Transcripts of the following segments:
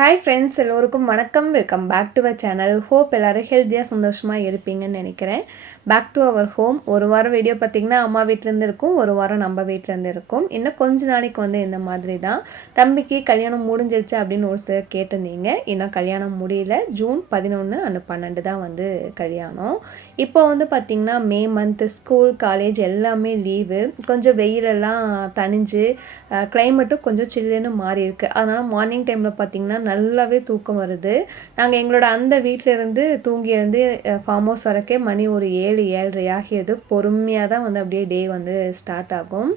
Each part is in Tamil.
ஹாய் ஃப்ரெண்ட்ஸ், எல்லோருக்கும் வணக்கம். Welcome back to our channel. Hope எல்லோரும் ஹெல்த்தியாக சந்தோஷமாக இருப்பீங்கன்னு நினைக்கிறேன். Back to our home. ஒரு வாரம் வீடியோ பார்த்திங்கன்னா அம்மா வீட்டிலேருந்து இருக்கும், ஒரு வாரம் நம்ம வீட்டிலேருந்து இருக்கும். இன்னும் கொஞ்ச நாளைக்கு இந்த மாதிரி தான். தம்பிக்கு கல்யாணம் முடிஞ்சிருச்சு அப்படின்னு ஒரு சிலர் கேட்டிருந்தீங்க. இன்னும் கல்யாணம் முடியல. ஜூன் 11 அண்ட் 12 தான் கல்யாணம். இப்போ பார்த்திங்கன்னா மே மந்த்து ஸ்கூல் காலேஜ் எல்லாமே லீவு. கொஞ்சம் வெயிலெல்லாம் தணிஞ்சு கிளைமேட்டும் கொஞ்சம் சில்லுன்னு மாறி இருக்குது. அதனால் மார்னிங் டைமில் பார்த்திங்கன்னா நல்லாவே தூக்கம் வருது. நாங்கள் எங்களோட அந்த வீட்டிலேருந்து தூங்கி இருந்து ஃபார்ம் ஹவுஸ் வரக்கே மணி ஒரு 7-7:30 ஆகியது. பொறுமையாக தான் அப்படியே டே ஸ்டார்ட் ஆகும்.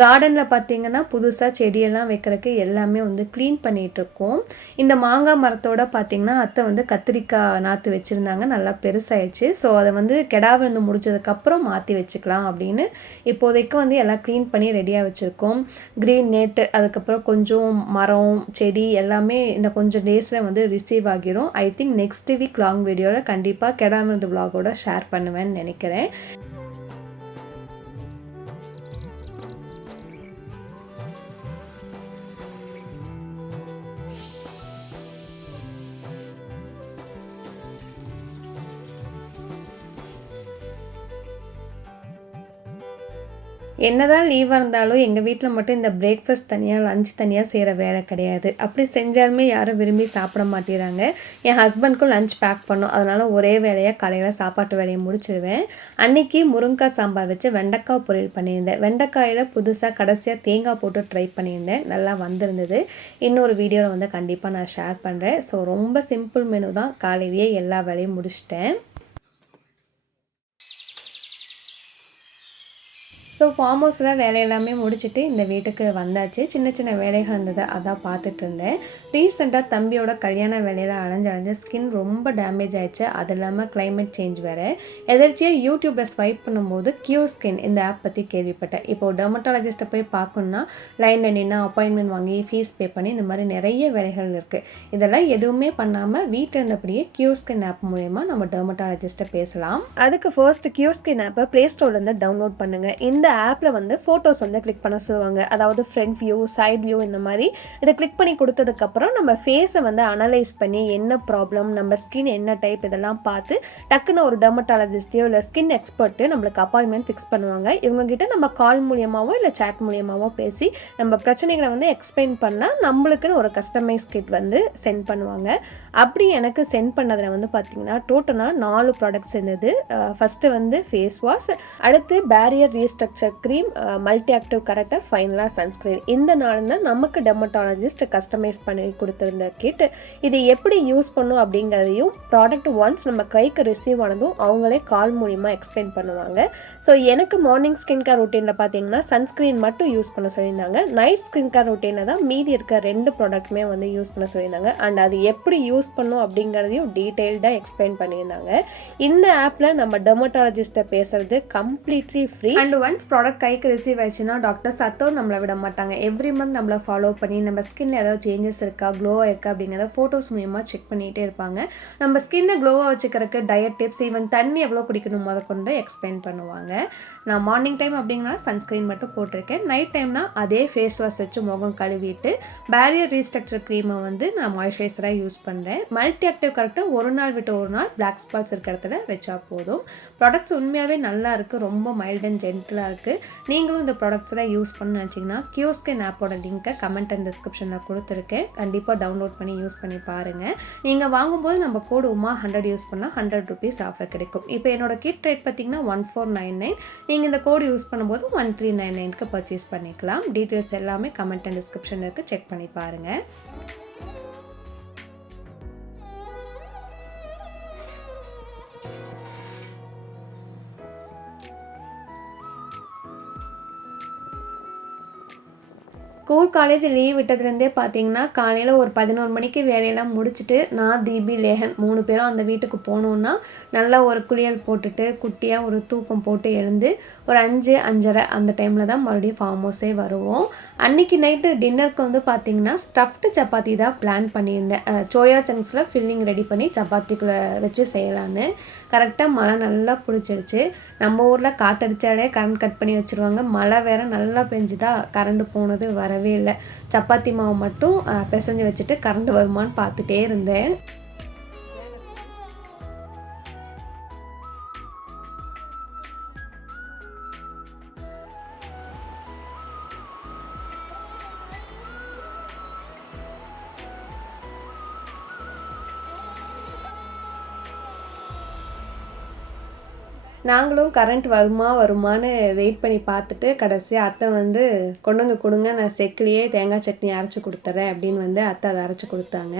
கார்டனில் பார்த்திங்கன்னா புதுசாக செடியெல்லாம் வைக்கிறதுக்கு எல்லாமே க்ளீன் பண்ணிகிட்ருக்கோம். இந்த மாங்காய் மரத்தோட பார்த்திங்கன்னா அத்தை கத்திரிக்காய் நாற்று வச்சுருந்தாங்க, நல்லா பெருசாகிடுச்சு. ஸோ அதை கெடா விருந்து முடிச்சதுக்கப்புறம் மாற்றி வச்சுக்கலாம் அப்படின்னு இப்போதைக்கு எல்லாம் க்ளீன் பண்ணி ரெடியாக வச்சுருக்கோம். க்ரீன் நெட்டு, அதுக்கப்புறம் கொஞ்சம் மரம் செடி எல்லாமே இன்னும் கொஞ்சம் டேஸில் ரிசீவ் ஆகிரும். I think next week long வீடியோவில் கண்டிப்பாக கெடா விருந்து vlog-ஓட ஷேர் பண்ணுவேன்னு நினைக்கிறேன். என்னதான் லீவாக இருந்தாலும் எங்கள் வீட்டில் மட்டும் இந்த பிரேக்ஃபாஸ்ட் தனியாக லஞ்ச் தனியாக செய்கிற வேலை கிடையாது. அப்படி செஞ்சாலுமே யாரும் விரும்பி சாப்பிட மாட்டேறாங்க. என் ஹஸ்பண்ட்க்கும் லஞ்ச் பேக் பண்ணும். அதனால் ஒரே வேலையாக காலையில் சாப்பாட்டு வேலையை முடிச்சிடுவேன். அன்றைக்கி முருங்கைக்காய் சாம்பார் வச்சு வெண்டைக்காய் பொரியல் பண்ணியிருந்தேன். வெண்டைக்காயில் புதுசாக கடைசியாக தேங்காய் போட்டு ட்ரை பண்ணியிருந்தேன். நல்லா வந்திருந்தது. இன்னொரு வீடியோவில் கண்டிப்பாக நான் ஷேர் பண்ணுறேன். ஸோ ரொம்ப சிம்பிள் மெனு தான். காலையிலேயே எல்லா வேலையும் முடிச்சிட்டேன். ஸோ ஃபார்ம் ஹவுஸில் வேலை எல்லாமே முடிச்சுட்டு இந்த வீட்டுக்கு வந்தாச்சு. சின்ன சின்ன வேலைகள் இருந்தது, அதான் பார்த்துட்டு இருந்தேன். ரீசெண்டாக தம்பியோட கல்யாண வேலையில் அலைஞ்சு ஸ்கின் ரொம்ப டேமேஜ் ஆயிடுச்சு. அது இல்லாமல் கிளைமேட் சேஞ்ச் வேறு. எதிர்ச்சியாக யூடியூப்பில் ஸ்வைப் பண்ணும்போது கியூர் ஸ்கின் இந்த ஆப் பற்றி கேள்விப்பட்டேன். இப்போது டெர்மட்டாலஜிஸ்ட்டை போய் பார்க்கணுன்னா லைனில் நின்று அப்பாயின்மெண்ட் வாங்கி ஃபீஸ் பே பண்ணி இந்த மாதிரி நிறைய வேலைகள் இருக்குது. இதெல்லாம் எதுவுமே பண்ணாமல் வீட்டில் இருந்தபடியே கியூர் ஸ்கின் ஆப் மூலமா நம்ம டெர்மட்டாலஜிஸ்ட்டை பேசலாம். அதுக்கு ஃபர்ஸ்ட் கியூர் ஸ்கின் ஆப்பை ப்ளே ஸ்டோர்லேருந்து டவுன்லோட் பண்ணுங்கள். இந்த ஆப்பில் ஃபோட்டோஸ் கிளிக் பண்ண சொல்லுவாங்க. அதாவது ஃப்ரண்ட் வியூ, சைட் வியூ, இந்த மாதிரி இதை கிளிக் பண்ணி கொடுத்ததுக்கப்புறம் நம்ம ஃபேஸை அனலைஸ் பண்ணி என்ன ப்ராப்ளம், நம்ம ஸ்கின் என்ன டைப், இதெல்லாம் பார்த்து டக்குன்னு ஒரு டெர்மட்டாலஜிஸ்டையோ இல்லை ஸ்கின் எக்ஸ்பர்ட்டு நம்மளுக்கு அப்பாயின்மெண்ட் ஃபிக்ஸ் பண்ணுவாங்க. இவங்ககிட்ட நம்ம கால் மூலியமாகவோ இல்லை சேட் மூலியமாகவோ பேசி நம்ம பிரச்சனைகளை எக்ஸ்பிளைன் பண்ணால் நம்மளுக்குன்னு ஒரு கஸ்டமைஸ் கிட் சென்ட் பண்ணுவாங்க. அப்படி எனக்கு சென்ட் பண்ணதில் பார்த்திங்கன்னா டோட்டலாக 4 ப்ராடக்ட்ஸ் இருந்தது. ஃபஸ்ட்டு ஃபேஸ் வாஷ், அடுத்து barrier restructure cream, multi active character, ஃபைனலாக சன்ஸ்க்ரீன். இந்த நாள் தான் நமக்கு டெர்மட்டாலஜிஸ்ட் கஸ்டமைஸ் பண்ணி கொடுத்துருந்த கிட். இது எப்படி யூஸ் பண்ணும் அப்படிங்கிறதையும் ப்ராடக்ட் ஒன்ஸ் நம்ம கைக்கு ரிசீவ் ஆனதும் அவங்களே கால் மூலிமா எக்ஸ்பிளைன் பண்ணுவாங்க. ஸோ எனக்கு மார்னிங் ஸ்கின் கேர் ரொட்டீனில் பார்த்தீங்கன்னா சன்ஸ்க்ரீன் மட்டும் யூஸ் பண்ண சொல்லியிருந்தாங்க. நைட் ஸ்கின் கேர் ரொட்டீனில் தான் மீதி இருக்க 2 ப்ராடக்ட்டுமே யூஸ் பண்ண சொல்லியிருந்தாங்க. அண்ட் அது எப்படி யூஸ் பண்ணும் அப்படிங்கிறதையும் டீட்டெயில்டாக எக்ஸ்பிளைன் பண்ணியிருந்தாங்க. இந்த ஆப்பில் நம்ம டெர்மட்டாலஜிஸ்ட்டை பேசுறது completely free. And once product கைக்கு ரிசீவ் ஆயிடுச்சுன்னா டாக்டர்ஸ் நம்மளை விட மாட்டாங்க. எவ்ரி மந்த் நம்மளை ஃபாலோ பண்ணி நம்ம ஸ்கின்ல ஏதாவது சேஞ்சஸ் இருக்கா, க்ளோவாக இருக்கா அப்படிங்கிறத ஃபோட்டோஸ் மூலமாக செக் பண்ணிகிட்டே இருப்பாங்க. நம்ம ஸ்கின்னை க்ளோவாக வச்சுக்கிறதுக்கு டயட் டிப்ஸ், ஈவன் தண்ணி எவ்வளோ குடிக்கணும் கொண்டு எக்ஸ்பிளைன் பண்ணுவாங்க. நான் மார்னிங் டைம் அப்படின்னா சன்ஸ்க்ரீன் மட்டும் போட்டிருக்கேன். நைட் டைம்னா அதே ஃபேஸ் வாஷ் வச்சு முகம் கழுவிட்டு பேரியர் ரீஸ்ட்ரக்சர் க்ரீமை நான் மாய்ஸ்சரைசராக யூஸ் பண்ணுறேன். மல்டி ஆக்டிவ் கரெக்டாக ஒரு நாள் விட்டு ஒரு நாள் பிளாக் ஸ்பாட்ஸ் இருக்கிற இடத்துல வச்சா போதும். ப்ராடக்ட்ஸ் உண்மையாகவே நல்லா இருக்குது, ரொம்ப மைல்ட் அண்ட் ஜென்டிலாக இருக்குது. நீங்களும் இந்த ப்ராடக்ட்ஸ்லாம் யூஸ் பண்ணணும்னு நினச்சிங்கன்னா கியூர் ஸ்கின் ஆப்போட லிங்க்கை கமெண்ட் அண்ட் டிஸ்கிரிப்ஷனில் கொடுத்துருக்கேன். கண்டிப்பாக டவுன்லோட் பண்ணி யூஸ் பண்ணி பாருங்கள். நீங்கள் வாங்கும்போது நம்ம கோடு உமா 100 யூஸ் பண்ணால் 100 rupees ஆஃபர் கிடைக்கும். இப்போ என்னோட கிட் ரேட் பார்த்தீங்கன்னா 1499. நீங்கள் இந்த கோடு யூஸ் பண்ணும்போது 1399க்கு பர்ச்சேஸ் பண்ணிக்கலாம். டீட்டெயில்ஸ் எல்லாமே கமெண்ட் அண்ட் டிஸ்கிரிப்ஷனில் இருக்குது, செக் பண்ணி பாருங்கள். ஸ்கூல் காலேஜ் லீவ் விட்டதுலேருந்தே பார்த்தீங்கன்னா காலையில் ஒரு 11 மணிக்கு வேலையெல்லாம் முடிச்சுட்டு நான் தீபி லேகன் 3 பேரும் அந்த வீட்டுக்கு போனோன்னா நல்லா ஒரு குளியல் போட்டுட்டு குட்டியாக ஒரு தூக்கம் போட்டு எழுந்து ஒரு 5-5:30 அந்த டைமில் தான் மறுபடியும் ஃபார்ம் ஹவுஸே வருவோம். அன்றைக்கி நைட்டு டின்னருக்கு பார்த்தீங்கன்னா ஸ்டஃப்டு சப்பாத்தி தான் பிளான் பண்ணியிருந்தேன். சோயா சங்க்ஸில் ஃபில்லிங் ரெடி பண்ணி சப்பாத்திக்குள்ளே வச்சு செய்யலான்னு. கரெக்டாக மழை நல்லா பிடிச்சிருச்சு. நம்ம ஊரில் காற்றடிச்சாலே கரண்ட் கட் பண்ணி வச்சுருவாங்க. மழை வேறு நல்லா பெஞ்சுதா, கரண்ட் போனது வரவே இல்லை. சப்பாத்தி மாவு மட்டும் பிசைஞ்சு வச்சுட்டு கரண்ட் வருமானு பார்த்துட்டே இருந்தேன். நாங்களும் கரண்ட் வருமான்னு வெயிட் பண்ணி பார்த்துட்டு, கடைசியா அத்தை வந்து கொண்டு வந்து கொடுங்க, நான் செக்குலேயே தேங்காய் சட்னி அரைச்சி கொடுத்துட்றேன் அப்படின்னு வந்து அத்தை அதை அரைச்சி கொடுத்தாங்க.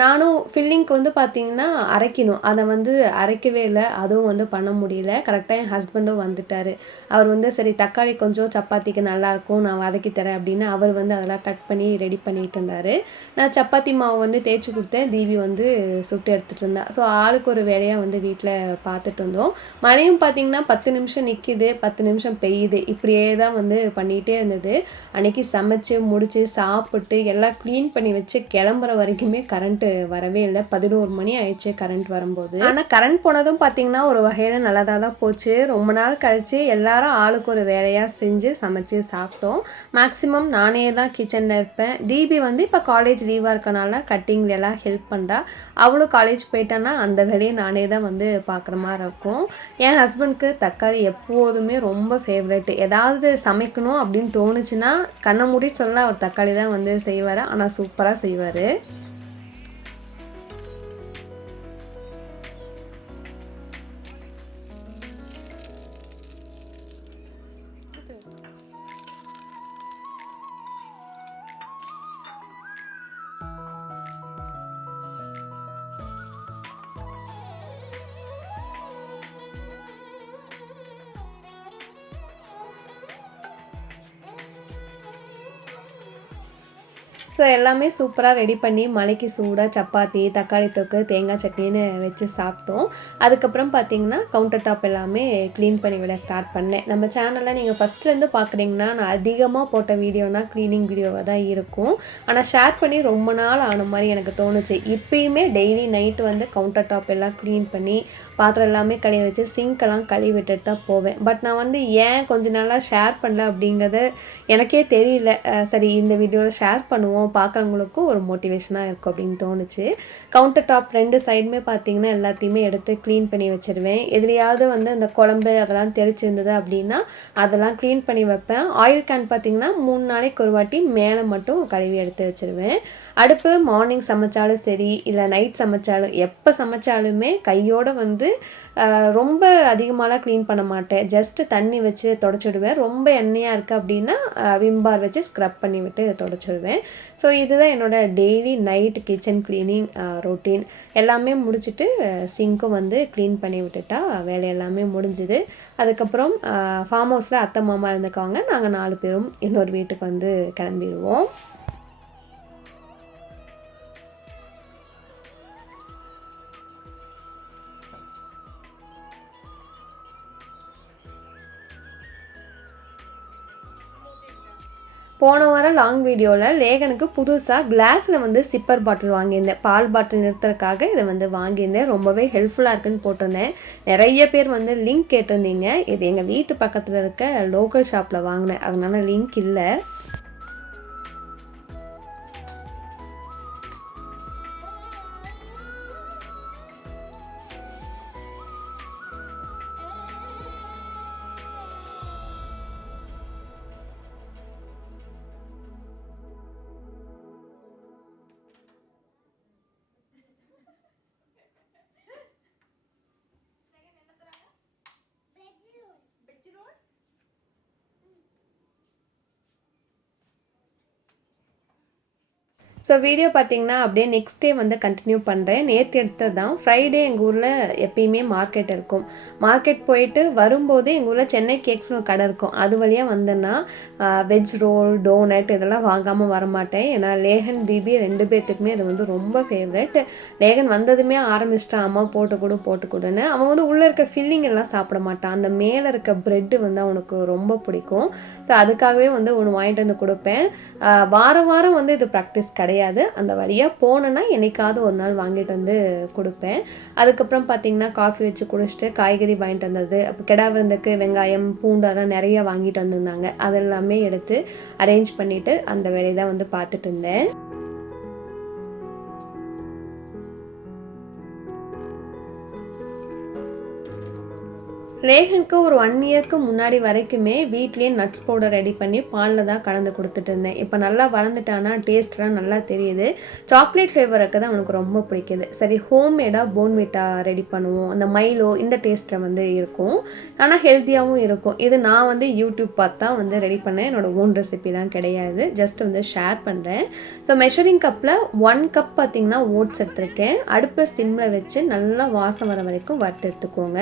நானும் ஃபில்லிங்க்கு வந்து பார்த்திங்கன்னா அரைக்கணும், அதை வந்து அரைக்கவே இல்லை. அதுவும் வந்து பண்ண முடியல. கரெக்டாக என் ஹஸ்பண்டும் வந்துட்டார். அவர் வந்து சரி தக்காளி கொஞ்சம் சப்பாத்திக்கு நல்லாயிருக்கும், நான் வதக்கி தரேன் அப்படின்னு அவர் வந்து அதெல்லாம் கட் பண்ணி ரெடி பண்ணிட்டு இருந்தார். நான் சப்பாத்தி மாவு வந்து தேய்ச்சி கொடுத்தேன். தீவி வந்து சுட்டு எடுத்துகிட்டு இருந்தா. ஸோ ஆளுக்கு ஒரு வேலையாக வந்து வீட்டில் பார்த்துட்டு இருந்தோம். மழையும் பார்த்திங்கன்னா 10 நிமிஷம் நிற்கிது, 10 நிமிஷம் பெய்யுது, இப்படியே தான் வந்து பண்ணிகிட்டே இருந்தது. அன்றைக்கி சமைச்சு முடித்து சாப்பிட்டு எல்லாம் க்ளீன் பண்ணி வச்சு கிளம்புற வரைக்குமே கரண்ட்டு வரவே இல்லை. 11 மணி ஆயிடுச்சு கரண்ட் வரும்போது. ஆனால் கரண்ட் போனதும் பார்த்திங்கன்னா ஒரு வகையில் நல்லதாக தான் போச்சு. ரொம்ப நாள் கழித்து எல்லாரும் ஆளுக்கு ஒரு வேலையாக செஞ்சு சமைச்சு சாப்பிட்டோம். மேக்ஸிமம் நானே தான் கிச்சனில் இருப்பேன். தீபி வந்து இப்போ காலேஜ் லீவாக இருக்கனால கட்டிங்கில் எல்லாம் ஹெல்ப் பண்ணுறா. அவளும் காலேஜ் போயிட்டான்னா அந்த வேலையை நானே தான் வந்து பார்க்குற மாதிரி இருக்கும். என் ஹஸ்பண்ட்க்கு தக்காளி எப்போதுமே ரொம்ப ஃபேவரெட். ஏதாவது சமைக்கணும் அப்படின்னு தோணுச்சுன்னா கண்ணை மூடி சொல்ல அவர் தக்காளி தான் வந்து செய்வார். ஆனால் சூப்பராக செய்வார். ஸோ எல்லாமே சூப்பராக ரெடி பண்ணி மழைக்கு சூடாக சப்பாத்தி, தக்காளி தொக்கு, தேங்காய் சட்னின்னு வச்சு சாப்பிட்டோம். அதுக்கப்புறம் பார்த்திங்கன்னா கவுண்டர் டாப் எல்லாமே க்ளீன் பண்ணி விட ஸ்டார்ட் பண்ணேன். நம்ம சேனலில் நீங்கள் ஃபஸ்ட்லேருந்து பார்க்குறீங்கன்னா நான் அதிகமாக போட்ட வீடியோனா க்ளீனிங் வீடியோவாக தான் இருக்கும். ஆனால் ஷேர் பண்ணி ரொம்ப நாள் ஆன மாதிரி எனக்கு தோணுச்சு. இப்போயுமே டெய்லி நைட்டு வந்து கவுண்டர் டாப் எல்லாம் க்ளீன் பண்ணி பாத்திரம் எல்லாமே கழுவி வச்சு சிங்க்கெல்லாம் கழுவி விட்டுட்டு தான் போவேன். பட் நான் வந்து ஏன் கொஞ்ச நாளாக ஷேர் பண்ணல அப்படிங்கிறது எனக்கே தெரியல. சரி இந்த வீடியோவில் ஷேர் பண்ணுவோம், பார்க்குறவங்களுக்கும் ஒரு மோட்டிவேஷனாக இருக்கும் அப்படின்னு தோணுச்சு. கவுண்டர் டாப் 2 சைடுமே பார்த்திங்கன்னா எல்லாத்தையுமே எடுத்து க்ளீன் பண்ணி வச்சுருவேன். எதுலையாவது வந்து அந்த குழம்பு அதெல்லாம் தெரிச்சிருந்தது அப்படின்னா அதெல்லாம் க்ளீன் பண்ணி வைப்பேன். ஆயில் கேன் பார்த்திங்கன்னா 3 நாளைக்கு ஒரு வாட்டி மேலே மட்டும் கழுவி எடுத்து வச்சுருவேன். அடுப்பு மார்னிங் சமைச்சாலும் சரி இல்லை நைட் சமைச்சாலும் எப்போ சமைச்சாலுமே கையோடு வந்து ரொம்ப அதிகமாகலாம் க்ளீன் பண்ண மாட்டேன். ஜஸ்ட்டு தண்ணி வச்சு தொடச்சிடுவேன். ரொம்ப எண்ணெயாக இருக்குது அப்படின்னா விம்பார் வச்சு ஸ்க்ரப் பண்ணி விட்டு தொடச்சிடுவேன். ஸோ இதுதான் என்னோடய daily night kitchen cleaning routine. எல்லாமே முடிச்சுட்டு சிங்க்கும் வந்து க்ளீன் பண்ணி விட்டுட்டா வேலை எல்லாமே முடிஞ்சுது. அதுக்கப்புறம் ஃபார்ம் ஹவுஸில் அத்தை மாமா இருந்துக்குவாங்க. நாங்கள் 4 பேரும் இன்னொரு வீட்டுக்கு வந்து கிளம்பிடுவோம். போன வாரம் லாங் வீடியோவில் லேகனுக்கு புதுசாக கிளாஸில் வந்து சிப்பர் பாட்டில் வாங்கியிருந்தேன். பால் பாட்டில் நிறுத்துறதுக்காக இதை வந்து வாங்கியிருந்தேன். ரொம்பவே ஹெல்ப்ஃபுல்லாக இருக்குன்னு போட்டிருந்தேன். நிறைய பேர் வந்து லிங்க் கேட்டிருந்தீங்க. இது எங்கள் வீட்டு பக்கத்தில் இருக்க லோக்கல் ஷாப்பில் வாங்கினேன், அதனால் லிங்க் இல்லை. ஸோ வீடியோ பார்த்திங்கன்னா அப்படியே நெக்ஸ்ட் டே வந்து கண்டினியூ பண்ணுறேன். நேற்று எடுத்தது தான். ஃப்ரைடே எங்கள் ஊரில் எப்பயுமே மார்க்கெட் இருக்கும். மார்க்கெட் போயிட்டு வரும்போதே எங்கள் ஊரில் சென்னை கேக்ஸ்னு ஒரு கடை இருக்கும். அது வழியாக வந்தேன்னா வெஜ் ரோல், டோனட் இதெல்லாம் வாங்காமல் வரமாட்டேன். ஏன்னா லேகன், தீபி 2 பேர்த்துக்குமே இது வந்து ரொம்ப ஃபேவரெட். லேகன் வந்ததுமே ஆரம்பிச்சிட்டான், அம்மா போட்டு கொடுன்னு. அவன் வந்து உள்ளே இருக்க ஃபில்லிங் எல்லாம் சாப்பிட மாட்டான். அந்த மேலே இருக்க ப்ரெட்டு வந்து அவனுக்கு ரொம்ப பிடிக்கும். ஸோ அதுக்காகவே வந்து ஒன்று வாங்கிட்டு வந்து கொடுப்பேன். வாரம் வாரம் வந்து இது ப்ராக்டிஸ் கிடையாது. கிடையாது. அந்த வழியாக போனேன்னா என்னைக்காவது ஒரு நாள் வாங்கிட்டு வந்து கொடுப்பேன். அதுக்கப்புறம் பார்த்திங்கன்னா காஃபி வச்சு குடிச்சிட்டு காய்கறி வாங்கிட்டு வந்தது, அப்போ கிடா விருந்துக்கு வெங்காயம் பூண்டு அதெல்லாம் நிறைய வாங்கிட்டு வந்திருந்தாங்க. அதெல்லாமே எடுத்து அரேஞ்ச் பண்ணிவிட்டு அந்த வேலையை தான் வந்து பார்த்துட்டு இருந்தேன். ரேஹனுக்கு ஒரு 1 இயர்க்கு முன்னாடி வரைக்குமே வீட்லேயே நட்ஸ் பவுடர் ரெடி பண்ணி பாலில் தான் கலந்து கொடுத்துட்டு இருந்தேன். இப்போ நல்லா வளர்ந்துட்டானா டேஸ்ட்லாம் நல்லா தெரியுது. சாக்லேட் ஃப்ளேவருக்கு தான் அவனுக்கு ரொம்ப பிடிக்குது. சரி ஹோம்மேடாக போன்விட்டா ரெடி பண்ணுவோம். அந்த மைலோ இந்த டேஸ்ட்டில் வந்து இருக்கும், ஆனால் ஹெல்த்தியாகவும் இருக்கும். இது நான் வந்து யூடியூப் பார்த்து தான் வந்து ரெடி பண்ணேன். என்னோடய ஓன் ரெசிபிலாம் கிடையாது, ஜஸ்ட் வந்து ஷேர் பண்ணுறேன். ஸோ மெஷரிங் கப்பில் 1 கப் பார்த்திங்கன்னா ஓட்ஸ் எடுத்திருக்கேன். அடுப்பை சிம்மில் வச்சு நல்லா வாசம் வர வரைக்கும் வறுத்து எடுத்துக்கோங்க.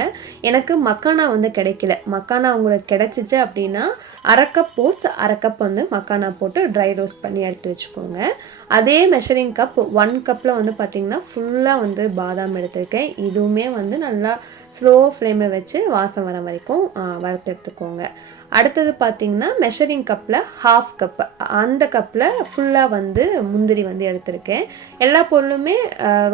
எனக்கு மக்கானா வந்து கிடைக்கல. மக்கானா உங்களுக்கு கிடைச்சிச்சு அப்படின்னா 1/2 கப் ஓட்ஸ் 1/2 கப் வந்து மக்கானா போட்டு ட்ரை ரோஸ்ட் பண்ணி எடுத்து வச்சுக்கோங்க. அதே மெஷரிங் கப் 1 கப்பில் வந்து பார்த்திங்கன்னா ஃபுல்லாக வந்து பாதாம் எடுத்திருக்கேன். இதுவுமே வந்து நல்லா ஸ்லோ ஃப்ளேமில் வச்சு வாசம் வர வரைக்கும் வறுத்து எடுத்துக்கோங்க. அடுத்தது பார்த்திங்கன்னா மெஷரிங் கப்பில் 1/2 கப், அந்த கப்பில் ஃபுல்லாக வந்து முந்திரி வந்து எடுத்திருக்கேன். எல்லா பொருளுமே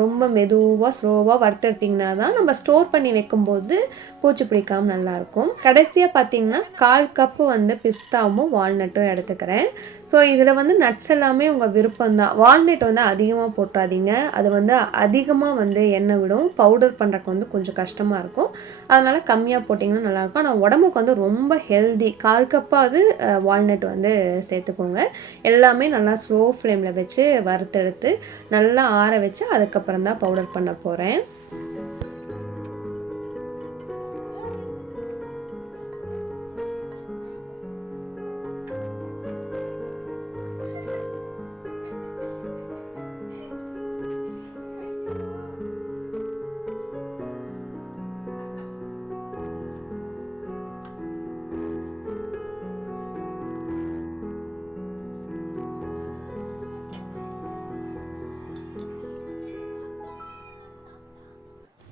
ரொம்ப மெதுவாக ஸ்லோவாக வறுத்தெடுத்திங்கன்னா தான் நம்ம ஸ்டோர் பண்ணி வைக்கும்போது பூச்சி பிடிக்காமல் நல்லாயிருக்கும். கடைசியாக பார்த்திங்கன்னா 1/4 கப்பு வந்து பிஸ்தாவும் வால்நட்டும் எடுத்துக்கிறேன். ஸோ இதில் வந்து நட்ஸ் எல்லாமே உங்கள் விருப்பம்தான். வால்நட் வந்து அதிகமாக போட்டுறாதீங்க, அது வந்து அதிகமாக வந்து எண்ணெய் விடும், பவுடர் பண்ணுறக்கு வந்து கொஞ்சம் கஷ்டமாக இருக்கும். அதனால் கம்மியாக போட்டிங்கன்னா நல்லாயிருக்கும். ஆனால் உடம்புக்கு வந்து ரொம்ப ஹெல்தி. 1/4 கப்பாவது வால்நட் வந்து சேர்த்துக்கோங்க. எல்லாமே நல்லா ஸ்லோ ஃப்ளேமில் வச்சு வறுத்தெடுத்து நல்லா ஆற வச்சு அதுக்கப்புறம் தான் பவுடர் பண்ண போகிறேன்.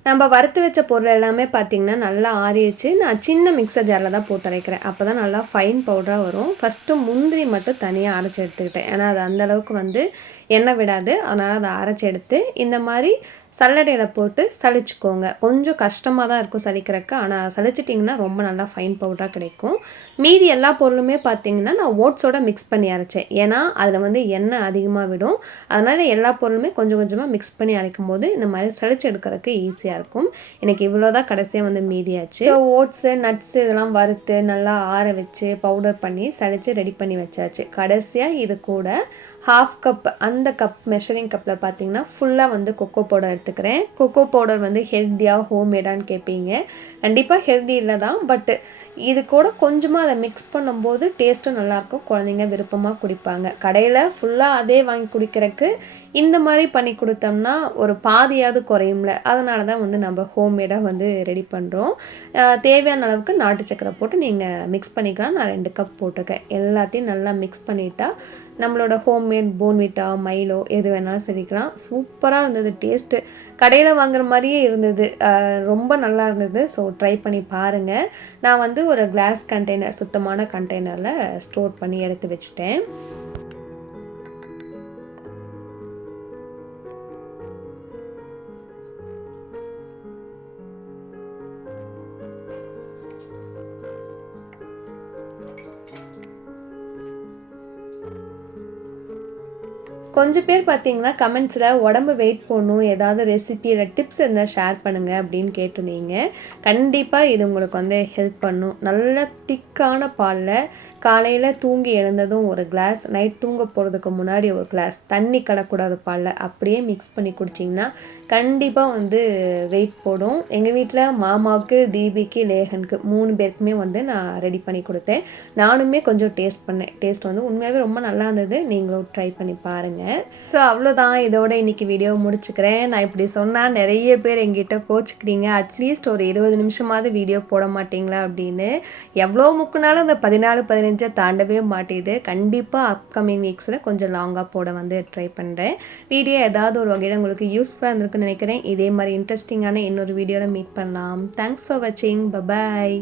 நம்ம வறுத்து வச்ச பொருள் எல்லாமே பார்த்திங்கன்னா நல்லா ஆறிடுச்சு. நான் சின்ன மிக்சர் ஜாரில் தான் போட்டு அரைக்கிறேன், அப்போ தான் நல்லா ஃபைன் பவுடராக வரும். ஃபஸ்ட்டு முந்திரி மட்டும் தனியாக அரைச்சி எடுத்துக்கிட்டேன், ஏன்னா அது அந்தளவுக்கு வந்து எண்ணெய் விடாது. அதனால் அதை அரைச்சி எடுத்து இந்த மாதிரி சல்லடையில் போட்டு சலிச்சுக்கோங்க. கொஞ்சம் கஷ்டமாக தான் இருக்கும் சலிக்கிறதுக்கு, ஆனால் சலிச்சிட்டிங்கன்னா ரொம்ப நல்லா ஃபைன் பவுடராக கிடைக்கும். மீதி எல்லா பொருளுமே பார்த்திங்கன்னா நான் ஓட்ஸோட மிக்ஸ் பண்ணி அரைச்சேன், ஏன்னா அதில் வந்து எண்ணெய் அதிகமாக விடும். அதனால் எல்லா பொருளுமே கொஞ்சம் கொஞ்சமாக மிக்ஸ் பண்ணி அரைக்கும் போது இந்த மாதிரி சலிச்சு எடுக்கிறதுக்கு ஈஸியாக இருக்கும். எனக்கு இவ்வளோ தான் கடைசியாக வந்து மீதியாச்சு. ஸோ ஓட்ஸு நட்ஸு இதெல்லாம் வறுத்து நல்லா ஆற வச்சு பவுடர் பண்ணி சலிச்சு ரெடி பண்ணி வச்சாச்சு. கடைசியாக இது கூட 1/2 கப், அந்த கப் மெஷரிங் கப்பில் பார்த்திங்கன்னா ஃபுல்லாக வந்து கொக்கோ பவுடர் எடுத்துக்கிறேன். கொக்கோ பவுடர் வந்து ஹெல்த்தியாக ஹோம்மேடான்னு கேட்பீங்க. கண்டிப்பாக ஹெல்த்தி இல்லை தான், பட்டு இது கூட கொஞ்சமாக அதை மிக்ஸ் பண்ணும்போது டேஸ்ட்டும் நல்லாயிருக்கும், குழந்தைங்க விருப்பமாக குடிப்பாங்க. கடையில் ஃபுல்லாக அதே வாங்கி குடிக்கிறதுக்கு இந்த மாதிரி பண்ணி கொடுத்தோம்னா ஒரு பாதியாவது குறையும்ல. அதனால தான் வந்து நம்ம ஹோம்மேடாக வந்து ரெடி பண்ணுறோம். தேவையான அளவுக்கு நாட்டு சக்கரை போட்டு நீங்கள் மிக்ஸ் பண்ணிக்கலாம். நான் 2 கப் போட்டிருக்கேன். எல்லாத்தையும் நல்லா மிக்ஸ் பண்ணிட்டா நம்மளோட ஹோம்மேட் போன்விட்டா மைலோ எது வேணாலும் சரிக்கலாம். சூப்பராக இருந்தது டேஸ்ட்டு. கடையில் வாங்குற மாதிரியே இருந்தது, ரொம்ப நல்லா இருந்தது. ஸோ ட்ரை பண்ணி பாருங்கள். நான் வந்து ஒரு கிளாஸ் கண்டெய்னர், சுத்தமான கண்டெய்னரில் ஸ்டோர் பண்ணி எடுத்து வச்சுட்டேன். கொஞ்சம் பேர் பார்த்தீங்கன்னா கமெண்ட்ஸில் உடம்பு வெயிட் போடணும், ஏதாவது ரெசிபி இல்லை டிப்ஸ் இருந்தால் ஷேர் பண்ணுங்கள் அப்படின்னு கேட்டிருந்தீங்க. கண்டிப்பாக இது உங்களுக்கு வந்து ஹெல்ப் பண்ணும். நல்ல திக்கான பாலில் காலையில் தூங்கி எழுந்ததும் ஒரு கிளாஸ், நைட் தூங்க போகிறதுக்கு முன்னாடி ஒரு கிளாஸ், தண்ணி கடக்கூடாது பாலில், அப்படியே மிக்ஸ் பண்ணி குடிச்சிங்கன்னா கண்டிப்பாக வந்து வெயிட் போடும். எங்கள் வீட்டில் மாமாவுக்கு, தீபிக்கு, லேகனுக்கு 3 பேருக்குமே வந்து நான் ரெடி பண்ணி கொடுத்தேன். நானுமே கொஞ்சம் டேஸ்ட் பண்ணேன். டேஸ்ட் வந்து உண்மையாகவே ரொம்ப நல்லா இருந்தது. நீங்களும் ட்ரை பண்ணி பாருங்கள். ஸோ அவ்வளோதான், இதோட இன்றைக்கி வீடியோ முடிச்சுக்கிறேன். நான் இப்படி சொன்னால் நிறைய பேர் எங்கிட்ட கோச்சிக்கிறீங்க, அட்லீஸ்ட் ஒரு 20 நிமிஷமாவது வீடியோ போட மாட்டிங்களா அப்படின்னு. எவ்வளோ முக்குனாலும் அந்த 14-15 தாண்டவே மாட்டேது. கண்டிப்பாக அப்கமிங் வீக்ஸில் கொஞ்சம் லாங்காக போட வந்து ட்ரை பண்ணுறேன். வீடியோ ஏதாவது ஒரு வகையில் உங்களுக்கு யூஸ்ஃபுல்லாக இருந்திருக்குன்னு நினைக்கிறேன். இதே மாதிரி இன்ட்ரெஸ்டிங்கான இன்னொரு வீடியோவில் மீட் பண்ணலாம். தேங்க்ஸ் ஃபார் வாட்சிங். பபாய்.